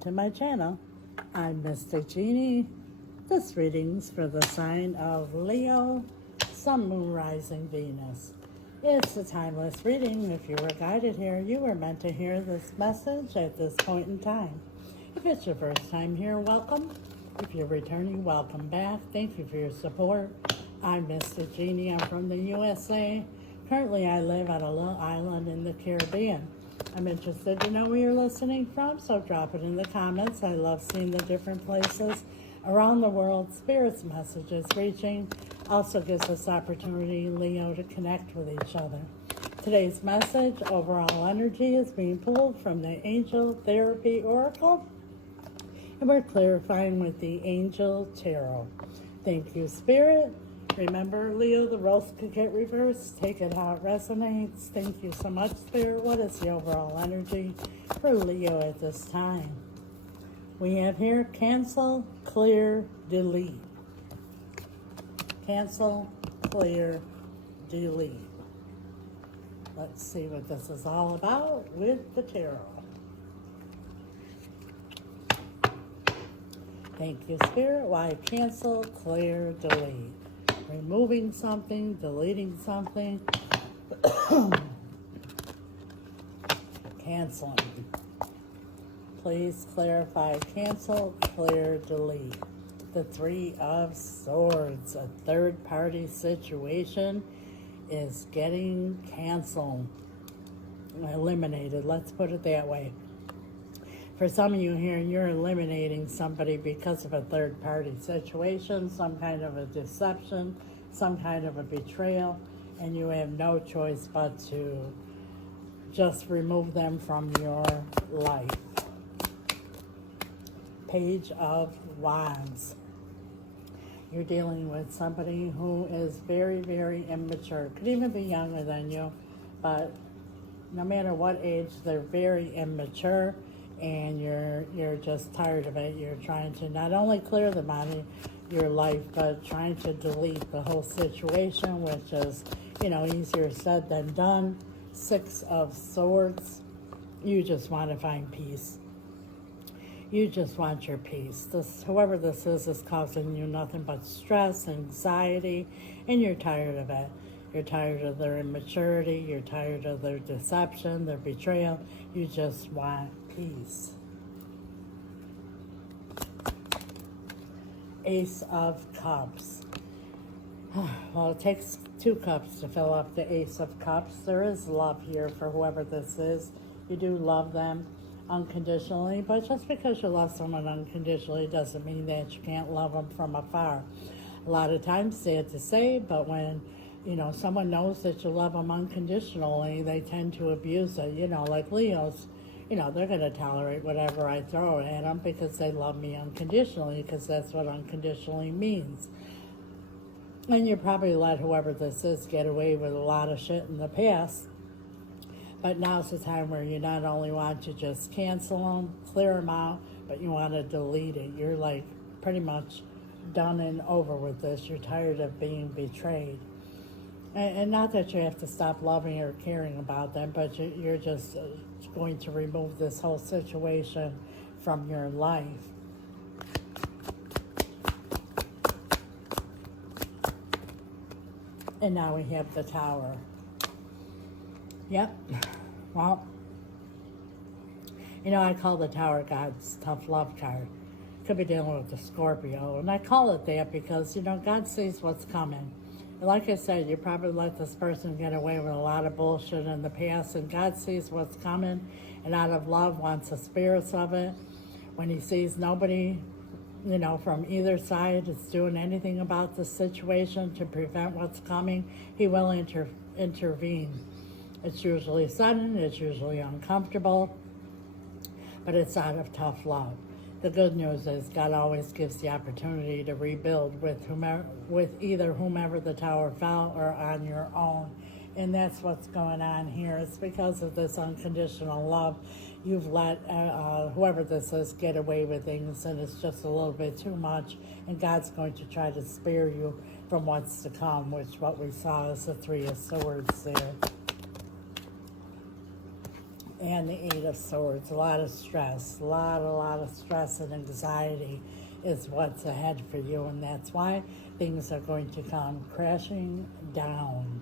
to my channel. I'm Mystic.Jeanne. This reading's for the sign of Leo, Sun, Moon, Rising, Venus. It's a timeless reading. If you were guided here, you were meant to hear this message at this point in time. If it's your first time here, welcome. If you're returning, welcome back. Thank you for your support. I'm Mystic.Jeanne. I'm from the USA. Currently, I live on a little island in the Caribbean. I'm interested to know where you're listening from, so drop it in the comments. I love seeing the different places around the world Spirit's messages reaching. Also gives us opportunity, Leo, to connect with each other. Today's message, overall energy, is being pulled from the Angel Therapy Oracle, and we're clarifying with the Angel Tarot. Thank you, Spirit. Remember, Leo, the roles could get reversed. Take it how it resonates. Thank you so much, Spirit. What is the overall energy for Leo at this time? We have here cancel, clear, delete. Cancel, clear, delete. Let's see what this is all about with the tarot. Thank you, Spirit. Why cancel, clear, delete? Removing something, deleting something, canceling. Please clarify cancel, clear, delete. The Three of Swords, a third-party situation, is getting canceled, eliminated. Let's put it that way. For some of you here, you're eliminating somebody because of a third-party situation, some kind of a deception, some kind of a betrayal, and you have no choice but to just remove them from your life. Page of Wands. You're dealing with somebody who is very, very immature. Could even be younger than you, but no matter what age, they're very immature. And you're just tired of it. You're trying to not only clear them out of your life, but trying to delete the whole situation, which is, easier said than done. Six of Swords. You just want to find peace. You just want your peace. Whoever this is causing you nothing but stress, anxiety, and you're tired of it. You're tired of their immaturity. You're tired of their deception, their betrayal. You just want peace. Ace of Cups. Well, it takes 2 cups to fill up the Ace of Cups. There is love here for whoever this is. You do love them unconditionally, but just because you love someone unconditionally doesn't mean that you can't love them from afar. A lot of times, sad to say, but when someone knows that you love them unconditionally, they tend to abuse it. Like Leos, they're going to tolerate whatever I throw at them because they love me unconditionally, because that's what unconditionally means. And you probably let whoever this is get away with a lot of shit in the past. But now's the time where you not only want to just cancel them, clear them out, but you want to delete it. You're like pretty much done and over with this. You're tired of being betrayed. And not that you have to stop loving or caring about them, but you're just going to remove this whole situation from your life. And now we have the Tower. Yep. Well, I call the Tower God's tough love card. Could be dealing with the Scorpio. And I call it that because, God sees what's coming. And like I said, you probably let this person get away with a lot of bullshit in the past, and God sees what's coming, and out of love wants the spirits of it. When he sees nobody, from either side is doing anything about the situation to prevent what's coming, he will intervene. It's usually sudden, it's usually uncomfortable, but it's out of tough love. The good news is God always gives the opportunity to rebuild with either whomever the tower fell or on your own. And that's what's going on here. It's because of this unconditional love. You've let whoever this is get away with things, and it's just a little bit too much. And God's going to try to spare you from what's to come, which what we saw is the Three of Swords there. and the Eight of Swords. A lot of stress, a lot of stress and anxiety is what's ahead for you, and that's why things are going to come crashing down.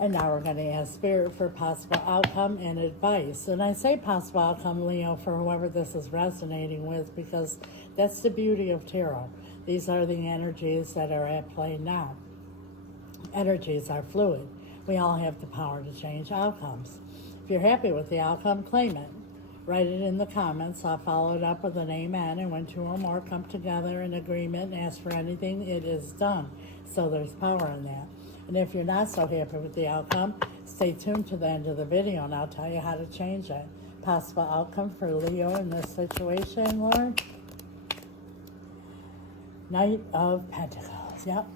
And now we're going to ask Spirit for possible outcome and advice. And I say possible outcome, Leo, for whoever this is resonating with, because that's the beauty of tarot. These are the energies that are at play now. Energies are fluid. We all have the power to change outcomes. If you're happy with the outcome, claim it. Write it in the comments. I'll follow it up with an amen. And when two or more come together in agreement and ask for anything, it is done. So there's power in that. And if you're not so happy with the outcome, stay tuned to the end of the video and I'll tell you how to change it. Possible outcome for Leo in this situation, Lord. Knight of Pentacles. Yep.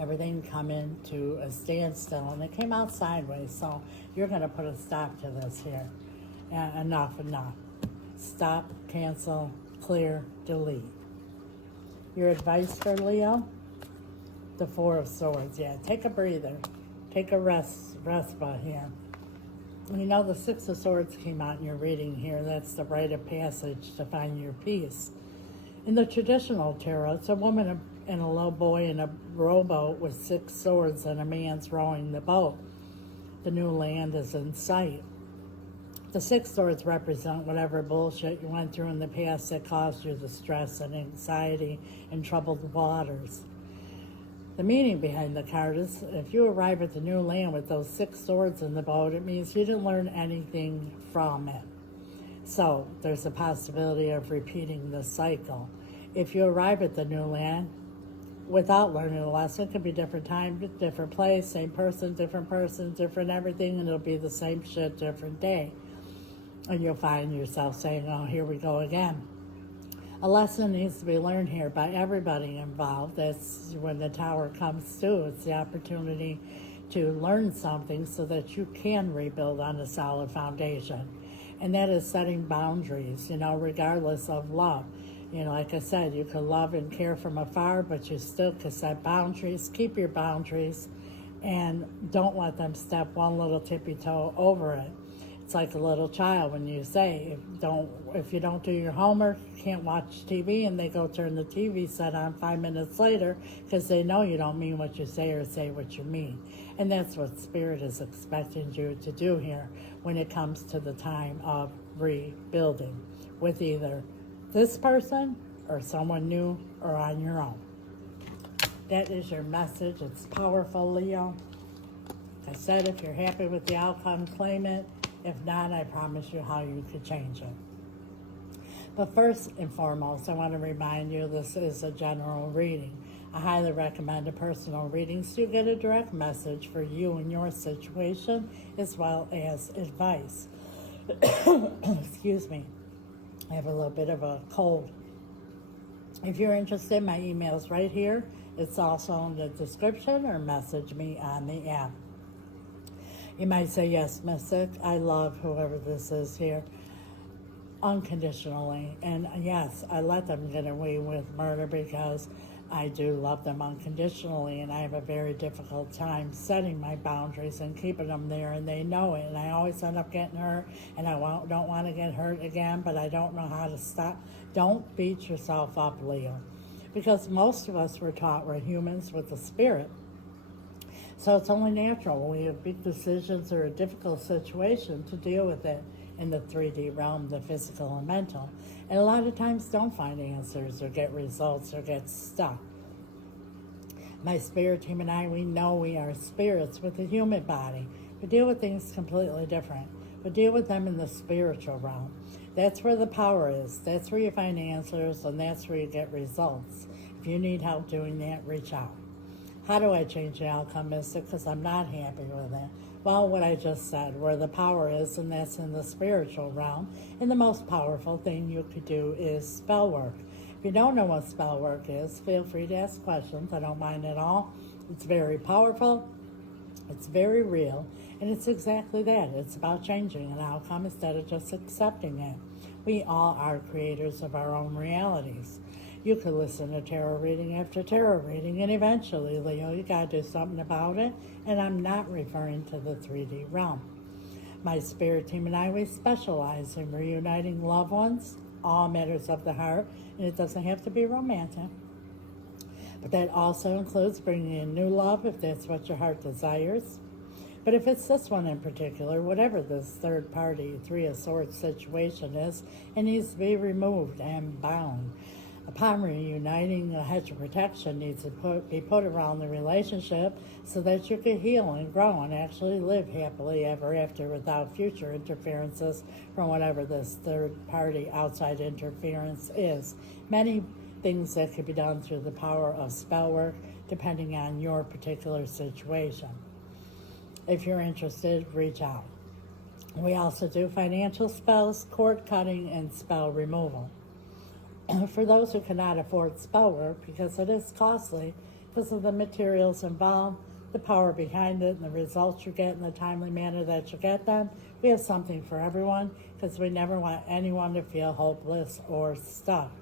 Everything coming to a standstill, and it came out sideways, so you're going to put a stop to this here. Enough. Stop, cancel, clear, delete. Your advice for Leo? The Four of Swords. Yeah, take a breather. Take a respite here. You know, the Six of Swords came out in your reading here. That's the rite of passage to find your peace. In the traditional tarot, it's a woman and a little boy in a rowboat with 6 swords and a man's rowing the boat. The new land is in sight. The 6 swords represent whatever bullshit you went through in the past that caused you the stress and anxiety and troubled waters. The meaning behind the card is if you arrive at the new land with those 6 swords in the boat, it means you didn't learn anything from it. So there's a possibility of repeating the cycle. If you arrive at the new land without learning a lesson, it could be different time, different place, same person, different everything, and it'll be the same shit, different day. And you'll find yourself saying, oh, here we go again. A lesson needs to be learned here by everybody involved. That's when the tower comes to. It's the opportunity to learn something so that you can rebuild on a solid foundation. And that is setting boundaries, you know, regardless of love. You know, like I said, you can love and care from afar, but you still can set boundaries. Keep your boundaries and don't let them step one little tippy toe over it. It's like a little child when you say, if you don't do your homework, you can't watch TV, and they go turn the TV set on 5 minutes later because they know you don't mean what you say or say what you mean. And that's what Spirit is expecting you to do here when it comes to the time of rebuilding with either this person or someone new or on your own. That is your message. It's powerful, Leo. Like I said, if you're happy with the outcome, claim it. If not, I promise you how you could change it. But first and foremost, I want to remind you this is a general reading. I highly recommend a personal reading so you get a direct message for you and your situation as well as advice. Excuse me. I have a little bit of a cold. If you're interested, my email's right here. It's also in the description, or message me on the app. You might say, yes, Mystic, I love whoever this is here unconditionally. And yes, I let them get away with murder because I do love them unconditionally, and I have a very difficult time setting my boundaries and keeping them there, and they know it. And I always end up getting hurt, and I don't want to get hurt again, but I don't know how to stop. Don't beat yourself up, Leo, because most of us were taught we're humans with a spirit. So it's only natural when we have big decisions or a difficult situation to deal with it in the 3D realm, the physical and mental. And a lot of times don't find answers or get results or get stuck. My spirit team and I, we know we are spirits with a human body. We deal with things completely different. We deal with them in the spiritual realm. That's where the power is. That's where you find answers, and that's where you get results. If you need help doing that, reach out. How do I change the outcome, Mystic? Because I'm not happy with it. Well, what I just said, where the power is, and that's in the spiritual realm. And the most powerful thing you could do is spell work. If you don't know what spell work is, feel free to ask questions. I don't mind at all. It's very powerful. It's very real. And it's exactly that. It's about changing an outcome instead of just accepting it. We all are creators of our own realities. You could listen to tarot reading after tarot reading, and eventually, Leo, you got to do something about it, and I'm not referring to the 3D realm. My spirit team and I, we specialize in reuniting loved ones, all matters of the heart, and it doesn't have to be romantic. But that also includes bringing in new love if that's what your heart desires. But if it's this one in particular, whatever this third party, Three of Swords situation is, it needs to be removed and bound. Upon reuniting, a hedge of protection needs to be put around the relationship so that you can heal and grow and actually live happily ever after without future interferences from whatever this third party outside interference is. Many things that can be done through the power of spell work depending on your particular situation. If you're interested, reach out. We also do financial spells, cord cutting, and spell removal. For those who cannot afford spell work, because it is costly, because of the materials involved, the power behind it, and the results you get in the timely manner that you get them, we have something for everyone, because we never want anyone to feel hopeless or stuck.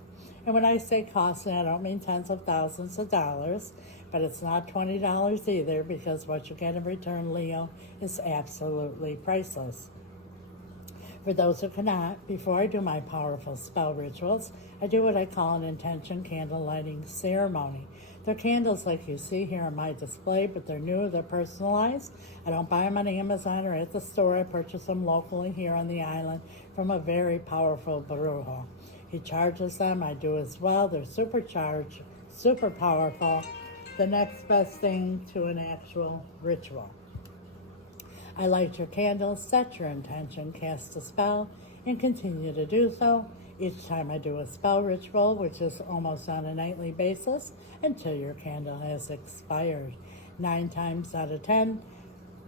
And when I say costly, I don't mean tens of thousands of dollars, but it's not $20 either, because what you get in return, Leo, is absolutely priceless. For those who cannot, before I do my powerful spell rituals, I do what I call an intention candle lighting ceremony. They're candles like you see here on my display, but they're new, they're personalized. I don't buy them on Amazon or at the store. I purchase them locally here on the island from a very powerful Barujo. He charges them, I do as well. They're supercharged, super powerful. The next best thing to an actual ritual. I light your candle, set your intention, cast a spell, and continue to do so each time I do a spell ritual, which is almost on a nightly basis, until your candle has expired. 9 times out of 10,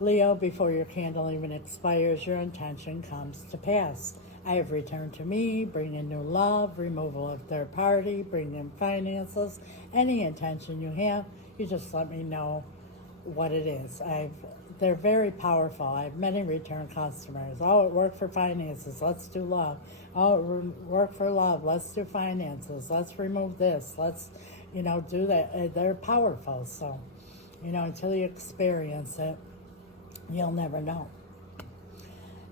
Leo, before your candle even expires, your intention comes to pass. I have returned to me, bring in new love, removal of third party, bring in finances, any intention you have, you just let me know what it is. They're very powerful. I have many return customers. Oh, it worked for finances. Let's do love. Oh, it worked for love. Let's do finances. Let's remove this. Let's, do that. They're powerful. So, until you experience it, you'll never know.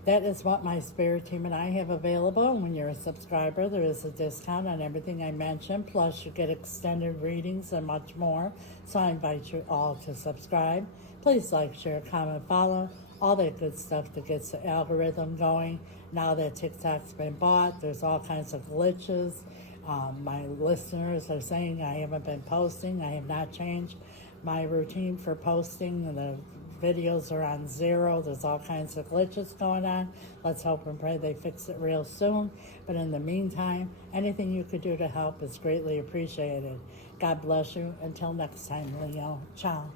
That is what my spirit team and I have available. And when you're a subscriber, there is a discount on everything I mentioned. Plus, you get extended readings and much more. So I invite you all to subscribe. Please like, share, comment, follow. All that good stuff that gets the algorithm going. Now that TikTok's been bought, there's all kinds of glitches. My listeners are saying I haven't been posting. I have not changed my routine for posting. The videos are on 0. There's all kinds of glitches going on. Let's hope and pray they fix it real soon. But in the meantime, anything you could do to help is greatly appreciated. God bless you. Until next time, Leo. Ciao.